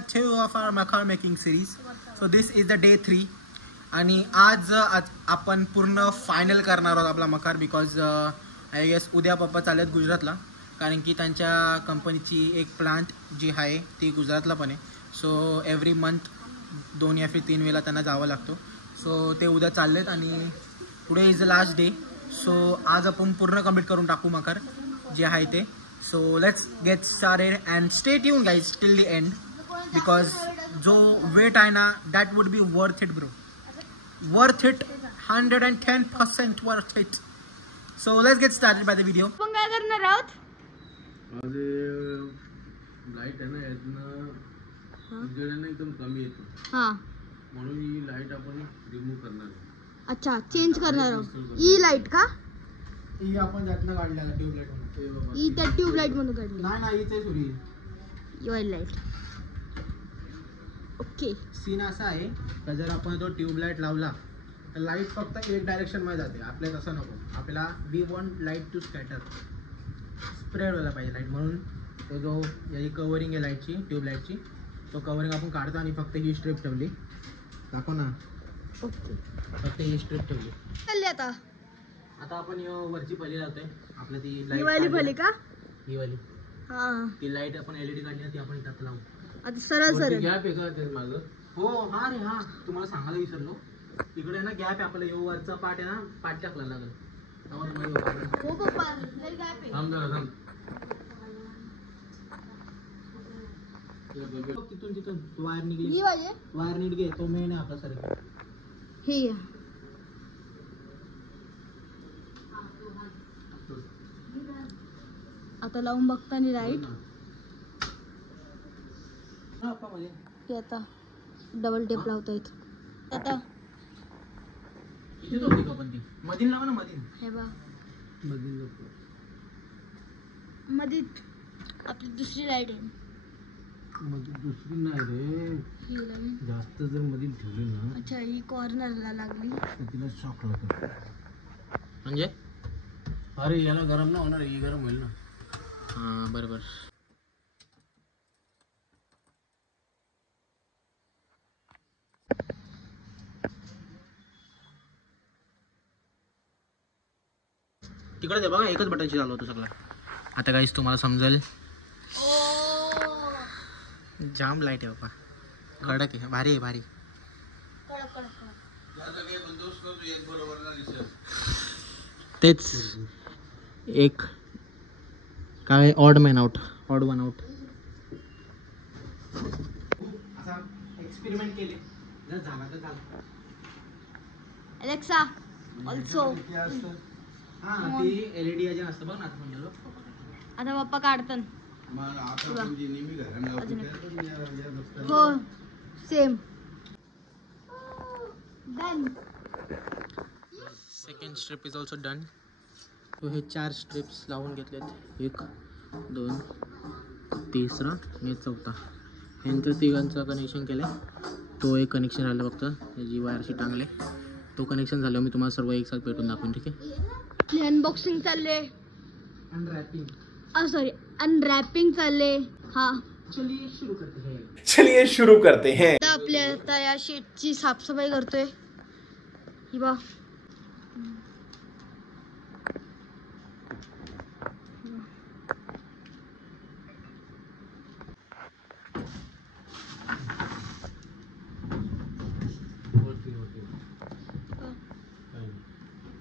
part 2 of our makar making series. So this is the day 3 आणि आज आपण पूर्ण फायनल करणार आहोत आपला मकार बिकॉज आय गेस उद्या पप्पा चाललेत गुजरातला कारण की त्यांच्या कंपनीची एक प्लांट जी आहे ती गुजरातला पण आहे. सो एव्हरी मंथ 2 या फिर 3 वेळेला त्यांना जावं लागतो. सो ते उद्या चाललेत आणि today is the last day. So आज आपण पूर्ण कंप्लीट करून टाकू मकार जे आहे ते. So let's get started and stay tune guys till the end because जो वेट आहे ना that would be worth it bro. Worth it 110% worth it. So let's get started by the video. आपण काय करणार आहोत? माझे लाईट आहे ना यातनं उजेडानं एकदम कमी येतो. हां म्हणून ही लाईट आपण रिमूव्ह करणार आहे. अच्छा चेंज करणार आहोत. ई लाईट का? ही आपण त्यातनं काढलेला ट्यूबलाईट म्हणून. ई त्या ट्यूबलाईट मधून काढली. नाही नाही इथे सुरी ऑइल लाईट. ओके सीन असा आहे का जर आपण तो ट्यूबलाईट लावला तर लाईट फक्त एक डायरेक्शन मध्ये जाते. आपल्याला तसं नको. आपल्याला we want light to scatter spread व्हायला पाहिजे लाईट. म्हणून तो जो याची कवरिंग आहे लाईटची ट्यूबलाईटची तो कवरिंग आपण काढतो आणि फक्त ही स्ट्रिप ठेवली. दाखव ना. ओके फक्त ही स्ट्रिप ठेवली. चालली आता आपण वरची फली लावतोय. आपल्या ती ही लाईट वाली भली का? ही वाली हां ती लाईट आपण एलईडी काढली ना ती आपण इथं लावू. आता सरळ सरळ गॅप आहे का ते माझं? हो हा रे हा तुम्हाला सांगायला विसरलो. तिकडे ना गॅप आहे आपला यो वरचा पार्ट आहे ना पार्ट टाकला लागेल. हो पप्पा लय गॅप आहे. थांब जरा थांब. तिथून तिथून वायर निघली. ही वाली वायर नीट घे. तो मेन आहे आपला सर. ही आता लावून बघताना राईट हे आता डबल टेप लावता येत. आता इथे होती का पण ती मधील लावा ना मधील. हे बा मधील मध्ये आपली दुसरी लाईट आहे. मध्ये दुसरी नाही रे. ही लावून जास्त जर मधील ठेवली ना अच्छा ही कॉर्नरला लागली तर तिला शॉक लागतो. म्हणजे अरे याला गरम ना होणार. ही गरम होईल ना. हां बरोबर. तिकडे दे बघा एकच बटनशी चालू होतं सगळं. आता काहीच तुम्हाला समजेल. जाम लाईट आहे बाबा. कडक आहे. भारी आहे भारी. तेच एक काय odd man out odd one out. असा एक्सपेरिमेंट केले जर झाला तर झाला. अलेक्सा ऑल्सो हां ती एलईडी अजून असतं बघ ना आता म्हणजे आता पप्पा काढतात. मग आता आपण जी नेहमी घराला लावतो अजून त्या हो same done. Second strip is also done. तो हे 4 स्ट्रिप्स लावून घेतलेत. 1 2 तिसरा आणि चौथा. ह्यांचं तिघांचं कनेक्शन केलं. तो एक कनेक्शन राहिलं फक्त जी वायरशी टांगले. तो कनेक्शन झालं मी तुम्हाला सर्व एक साथ पेटून दाखवून. ठीक आहे. अनबॉक्सिंग चालले. अनरॅपिंग सॉरी अनरॅपिंग चालले. हा चलिए शुरू करते हैं. आता आपल्या आता या शीटची साफसफाई करतोय. ही बा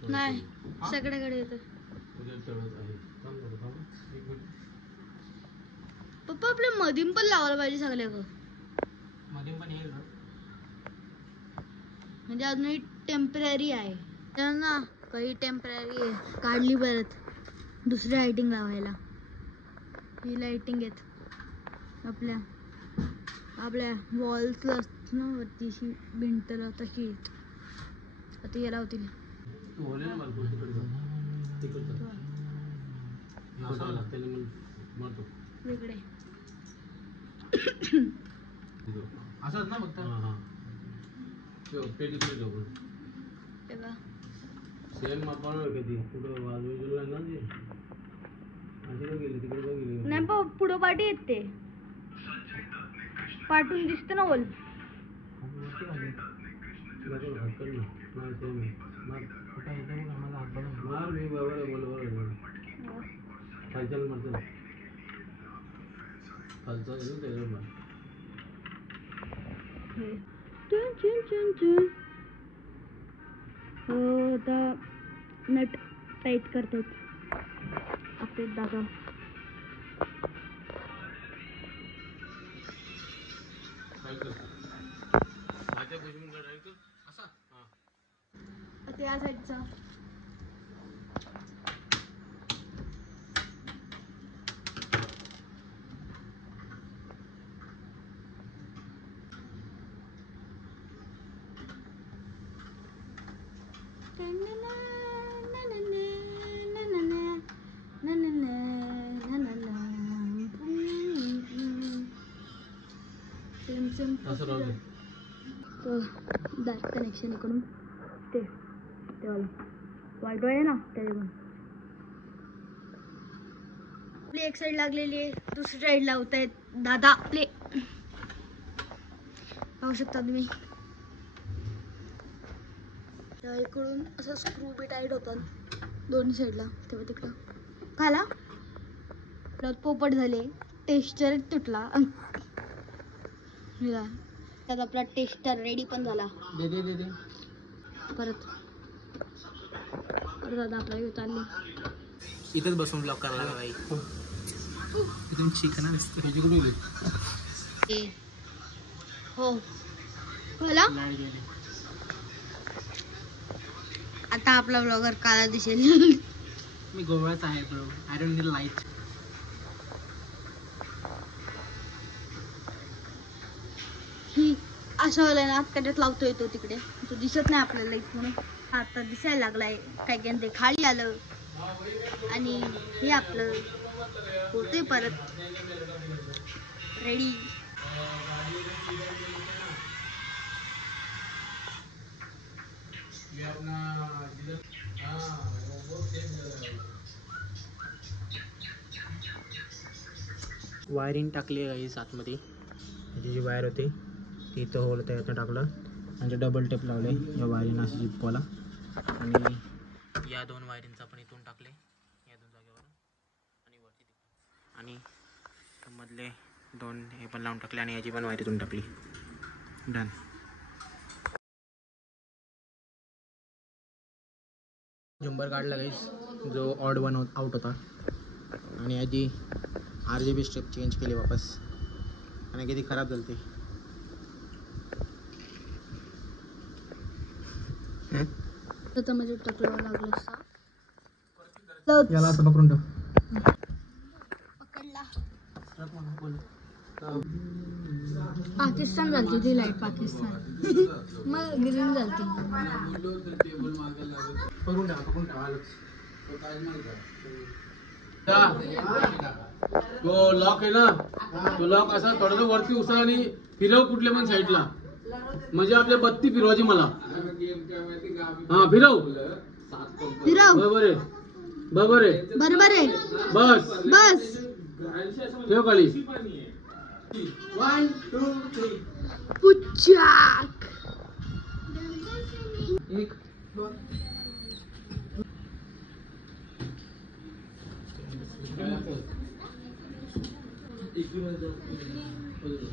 नाही सगळ्याकडे येतं. पप्पा आपल्या मधीम पण लावायला पाहिजे सगळ्या ग. मध्ये पण येईल म्हणजे अजूनही टेम्पररी आहे ना. काही टेम्पररी आहे काढली परत दुसरी लाइटिंग लावायला. ही लाइटिंग आहेत आपल्या आपल्या वॉल्सला असत ना वरती अशी भिंतला तशी येत. आता याला होतील वेगळे असंच ना फक्त. तेव्हा सेम आपण कधी पुढं बाजूला ना ते अशी गेली तिकडे गेली नाही पुढं पाठी येत ते पाठून दिसतं ना बोल. आता नट टाईट करतात आपले दादा. आता या साईडचा डायरेक्ट कनेक्शन इकडून ते वाला वाईट आहे ना त्याच्याकडून. आपली एक साईड लागलेली आहे, दुसरी साईड लावतायत दादा आपले. पाहू शकता तुम्ही. इकडून असं स्क्रू बी टाईट होतात दोन्ही साईडला. तेव्हा तिकडं खाला पोपट झाले. टेस्टर तुटला. त्यात आपला टेस्टर रेडी पण झाला. दे परत दादा आपला चालले. इथंच बसून ब्लॉक करायला बाई. इथून चिकन दिसते. हो बोला. आता आपला ब्लॉगर काळा दिसेल. मी गोव्याचा आहे bro. I don't need light. ही अशा वाला ना कड्यात लावतोय तो तिकडे. तो दिसत नाही आपल्याला इथं म्हणून. आता दिसायला लागलाय. काय ते खाली आलं आणि हे आपलं होते परत रेडी. वायरिंग टाकली आहे गाईस आतमध्ये. त्याची जी वायर होती ती इथं होल त्याच्यात टाकलं आणि डबल टेप लावले या वायरिंग अशी चिपकवला. आणि या दोन वायरिंगचा पण इथून टाकले या दोन जागेवर आणि वरती आणि मधले दोन हे पण लावून टाकले आणि याची पण वायर इथून टाकली. डन. झुंबर काढला गाईस जो ऑड वन आउट होता. आणि याची RGB स्ट्रिप चेंज केली वापस आणि किती खराब झाली ती. म्हणजे टाकलं लागलं याला आता पकडून ठेव. पकडला. पाकिस्तान झालती ती लाईट. पाकिस्तान मग ग्रीन झालती. पकडून ठेवा. तो लॉक आहे ना, तो लॉक असा थोडं वरती उचल आणि फिरव कुठल्या पण साईडला. म्हणजे आपल्या बत्ती फिरवायची मला. हा फिरव. बरोबर आहे. बरोबर आहे. बस बस ठेव खाली. 1 2 3. पुच्चाक. 1 2.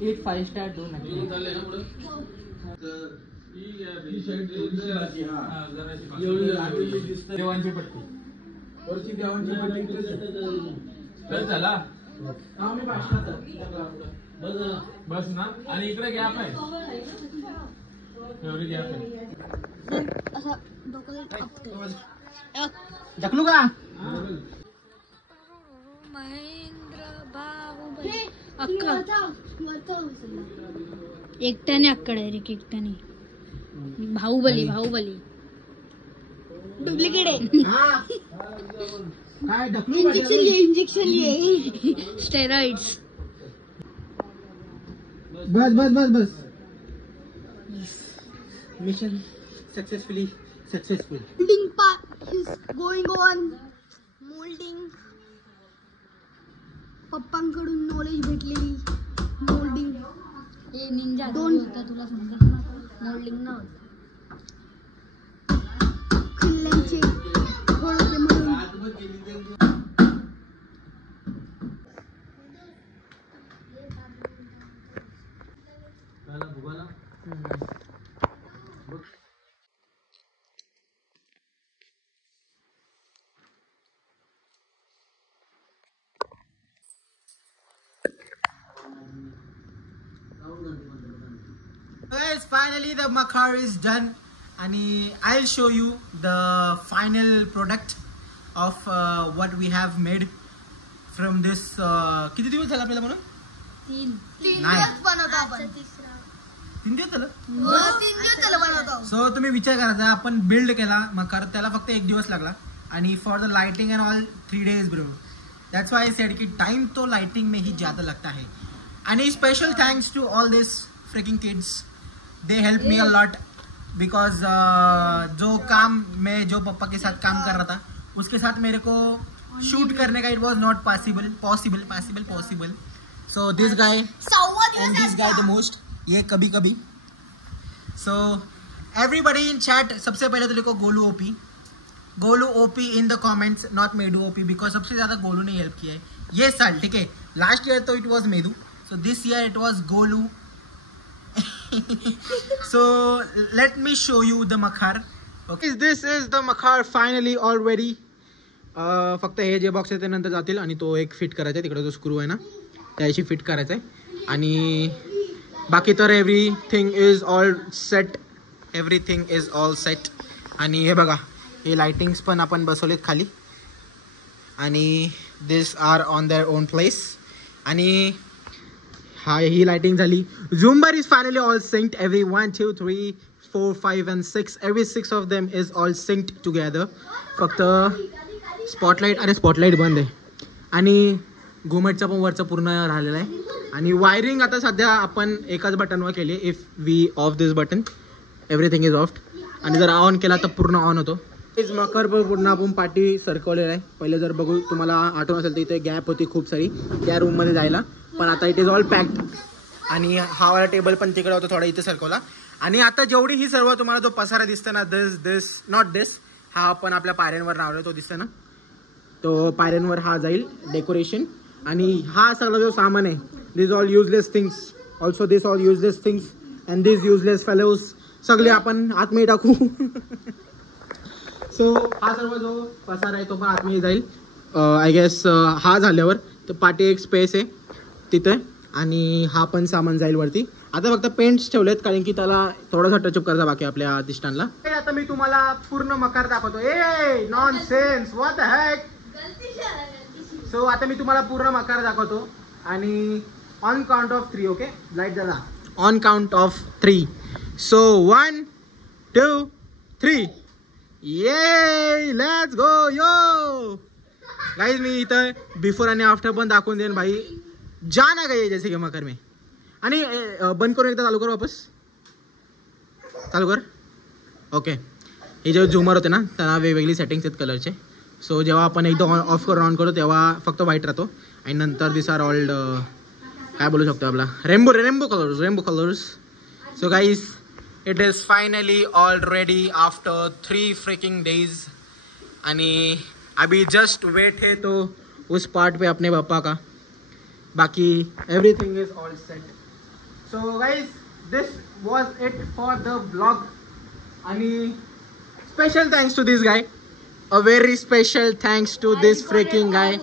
8 5 स्टार 2 देवांची पट्टी वरची देवांची पट्टी झाला. बस ना. आणि इकडे गॅप आहे. एवढी गॅप आहे. असं डोकं ढकलू का. महेंद्र बाहुबली अक्का एकट्याने अक्का डायरेक्ट एकट्याने. बाहुबली डुप्लिकेट आहे. काय ढकलू. इंजेक्शन लिए स्टेरॉइड्स. बस. Mission successful. Molding part is going on. Molding. पप्पांकडून नॉलेज भेटलेली. मोल्डिंग दोन तुला मोल्डिंग ना किल्ल्यांचे थोडे म्हणून Guys, finally the makhar is done and I'll show you the final product of what we have made from this किती दिवस झाला आपल्याला म्हणून 3 दिवस बनवतो आपण 3 दिवस झालं 3 दिवस त्याला बनवतो सो तुम्ही विचार करा आपण बिल्ड केला मकार त्याला फक्त 1 दिवस लागला आणि for the lighting end all 3 days bro that's why I said कि टाइम तो लाइटिंग में ही ज्यादा लगता है and special thanks to all this freaking kids they help me a lot because जो काम मैं जो पापा के साथ काम कर रहा था उसके साथ मेरे को शूट करने का it was not possible so this guy and this guy the most ये कभी कभी so everybody in chat सबसे पहले तो लिखो Golu OP in the comments not Medu OP because सबसे ज़्यादा गोलू ने हेल्प किया है ये साल ठीक है लास्ट ईयर तो it was मेडू so this year it was Golu so let me show you the makhar okay this is the makhar finally all ready फक्त हे जे बॉक्स आहे ते नंतर जातील आणि तो एक फिट करायचा आहे तिकडे जो स्क्रू आहे ना त्याशी फिट करायचा आहे आणि बाकी तर एव्हरीथिंग इज ऑल सेट आणि हे बघा हे लाइटिंग्स पण आपण बसवलेत खाली आणि this are on their own place आणि हा ही लाइटिंग झाली झुंबर is finally all synced every 1 2 3 4 5 and 6 every 6 of them is all synced together फक्त स्पॉटलाइट बंद आहे आणि घुमटचा पण वरचा पूर्ण राहिलेला आहे आणि वायरिंग आता सध्या आपण एकाच बटनवर केली आहे if we off this button everything is off आणि जर ऑन केला तर पूर्ण ऑन होतो इज मकर पूर्ण आपण पाठी सरकवलेला आहे पहिले जर बघू तुम्हाला आठवण असेल तर इथे गॅप होती खूप सारी त्या रूममध्ये जायला पण आता इट इज ऑल पॅक्ड आणि हा वाला टेबल पण तिकडे होता थोडा इथे सरकवला आणि आता जेवढी ही सर्व तुम्हाला जो पसारा दिसतं ना दिस नॉट दिस हा आपण आपल्या पायऱ्यांवर लावला तो दिसतं ना तो पायऱ्यांवर हा जाईल डेकोरेशन आणि हा सगळा जो सामान आहे this all useless things also this all useless things and this useless fellows सगळे आपण आतमध्ये टाकू सो हा सर्व जो पसारा आहे तो पण आतमध्ये जाईल आय गेस हा झाल्यावर तर पाठी एक स्पेस आहे तिथे आणि हा पण सामान जाईल वरती आता फक्त पेंट्स ठेवलेत कारण की त्याला थोडासा टचअप करायचा बाकी आपल्या अधिष्ठानला आता मी तुम्हाला पूर्ण मकार दाखवतो ए nonsense what the heck so आता मी तुम्हाला पूर्ण मकार दाखवतो आणि on count of 3 okay light झाला ऑन काउंट ऑफ 3 सो 1 2 3 ये लेट्स गो यो गाइस मी इथं बिफोर आणि आफ्टर पण दाखवून देईन भाई जाना गई जैसे की मकर में आणि बंद करून एकदा चालू कर वापस चालू कर ओके हे जे झुमर होते ना त्यांना वेगवेगळी सेटिंग्स आहेत कलरचे सो जेव्हा आपण एकदा ऑफ करून ऑन करू तेव्हा फक्त व्हाईट राहतो आणि नंतर दिस आर ऑल्ड काय बोलू शकतो आपला rainbow colours so guys it is finally all ready after 3 fricking days आणि अभी जस्ट वेट है तो उस पार्ट पे अपने पापा का बाकी everything is all set so guys this was it for the blog आणि special thanks to this guy a very special thanks to this freaking guy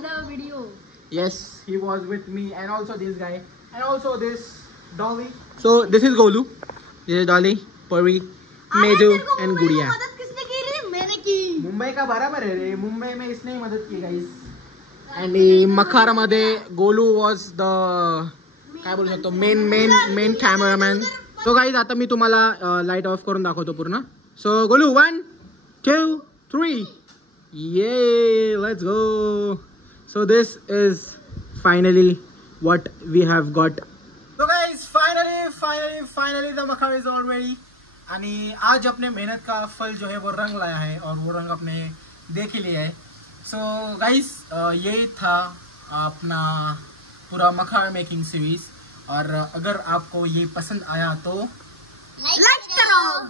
yes he was with me and also this guy and also this Dolly so this is Golu this is Dolly Puri Meju and Gudiya मदद किसने की रे मैंने की मुंबई का बराबर है रे मुंबई में इसने ही मदद की गाइस and मखार मध्ये गोलू was the काय बोलू शकतो मेन कॅमेरामॅन so guys आता मी तुम्हाला लाईट ऑफ करून दाखवतो पूर्ण so Golu 1 2 3 yay let's go so this is finally what we have got so guys finally the makhar is all ready आणि आज अपने मेहनत का फल जो है वो रंग लाया है और वो रंग अपने देख ही लिया है so guys यही था अपना पूरा मखार मेकिंग सीरीज और अगर आपको ये पसंद आया तो लाइक करो,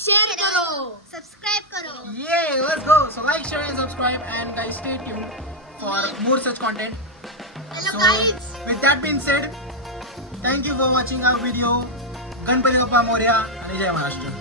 शेयर करो, सब्सक्राइब करो. yeah, let's go. So like, share and subscribe, and guys stay tuned for more such content. Hello So guys. with that being said, thank you for watching our video. Ganpati Bappa Morya आणि जय महाराष्ट्र.